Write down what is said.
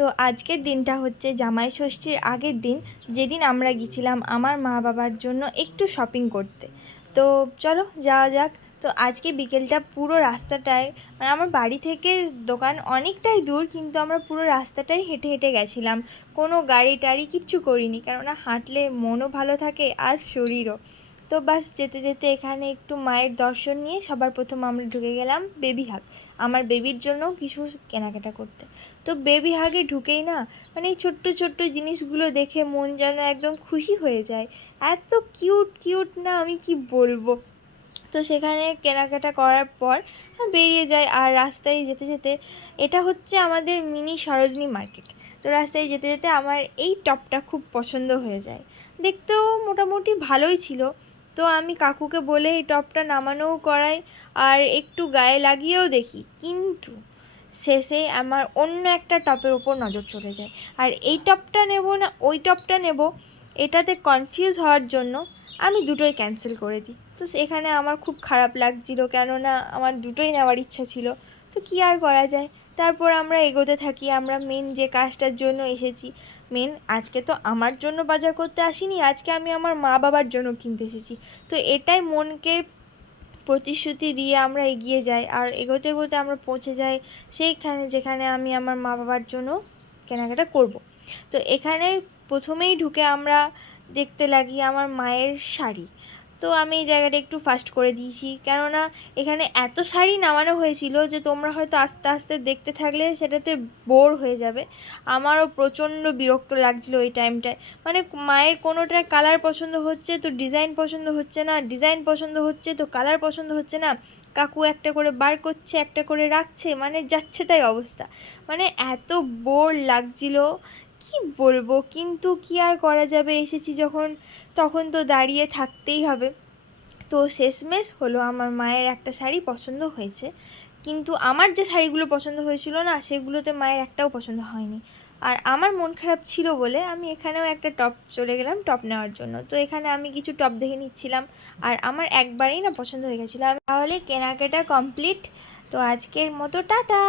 তো আজকের দিনটা হচ্ছে জামাই ষষ্ঠীর আগের দিন, যেদিন আমরা গেছিলাম আমার মা বাবার জন্য একটু শপিং করতে। তো চলো যাওয়া যাক। তো আজকে বিকেলটা পুরো রাস্তাটায়, মানে আমার বাড়ি থেকে দোকান অনেকটাই দূর, কিন্তু আমরা পুরো রাস্তাটাই হেঁটে হেঁটে গেছিলাম। কোনো গাড়ি টাড়ি কিচ্ছু করিনি, কেননা হাঁটলে মনও ভালো থাকে আর শরীরও। তো বাস যেতে যেতে এখানে একটু মায়ের দর্শন নিয়ে সবার প্রথম আমরা ঢুকে গেলাম বেবি হাগ, আমার বেবির জন্য কিছু কেনাকাটা করতে। তো বেবি হাগে ঢুকেই না, মানে এই ছোট্ট ছোট্ট জিনিসগুলো দেখে মন যেন একদম খুশি হয়ে যায়। এত কিউট কিউট না, আমি কি বলবো। তো সেখানে কেনাকাটা করার পর বেরিয়ে যায়। আর রাস্তায় যেতে যেতে, এটা হচ্ছে আমাদের মিনি সরোজিনী মার্কেট। তো রাস্তায় যেতে যেতে আমার এই টপটা খুব পছন্দ হয়ে যায়, দেখতেও মোটামুটি ভালোই ছিল। তো আমি কাকুকে বলে এই টপটা নামানোও করাই আর একটু গায়ে লাগিয়েও দেখি, কিন্তু শেষে আমার অন্য একটা টপের ওপর নজর চলে যায়। আর এই টপটা নেব না ওই টপটা নেব, এটাতে কনফিউজ হওয়ার জন্য আমি দুটোই ক্যান্সেল করে দিই। তো এখানে আমার খুব খারাপ লাগছিলো, কেননা আমার দুটোই নেওয়ার ইচ্ছা ছিল। তো কী আর করা যায়। তারপর আমরা এগোতে থাকি। আমরা মেন যে কাজটার জন্য এসেছি, আজকে তো আমার জন্য বাজার করতে আসিনি, আজকে আমি আমার মা বাবার জন্য কিনতে এসেছি। তো এটাই মনকে প্রতিশ্রুতি দিয়ে আমরা এগিয়ে যাই। আর এগোতে এগোতে আমরা পৌঁছে যাই সেইখানে যেখানে আমি আমার মা বাবার জন্য কেনাকাটা করব। তো এখানে প্রথমেই ঢুকে আমরা দেখতে লাগি আমার মায়ের শাড়ি। তো আমি এই জায়গাটা একটু ফাস্ট করে দিয়েছি, কেননা এখানে এত শাড়ি নামানো হয়েছিল যে তোমরা হয়তো আস্তে আস্তে দেখতে থাকলে সেটাতে বোর হয়ে যাবে। আমারও প্রচণ্ড বিরক্ত লাগছিলো ওই টাইমটায়। মানে মায়ের কোনোটার কালার পছন্দ হচ্ছে তো ডিজাইন পছন্দ হচ্ছে না, ডিজাইন পছন্দ হচ্ছে তো কালার পছন্দ হচ্ছে না। কাকু একটা করে বার করছে, একটা করে রাখছে, মানে যাচ্ছে তাই অবস্থা। মানে এত বোর লাগছিলো, কি বলবো। কিন্তু কি আর করা যাবে, এসেছি যখন তখন তো দাঁড়িয়ে থাকতেই হবে। তো শেষমেশ হলো আমার মায়ের একটা শাড়ি পছন্দ হয়েছে, কিন্তু আমার যে শাড়িগুলো পছন্দ হয়েছিল না, সেগুলোতে মায়ের একটাও পছন্দ হয়নি। আর আমার মন খারাপ ছিল বলে আমি এখানেও একটা টপ চলে গেলাম টপ নেওয়ার জন্য। তো এখানে আমি কিছু টপ দেখে নিচ্ছিলাম, আর আমার একবারেই না পছন্দ হয়ে গেছিলো। তাহলে কেনাকাটা কমপ্লিট। তো আজকের মতো টাটা।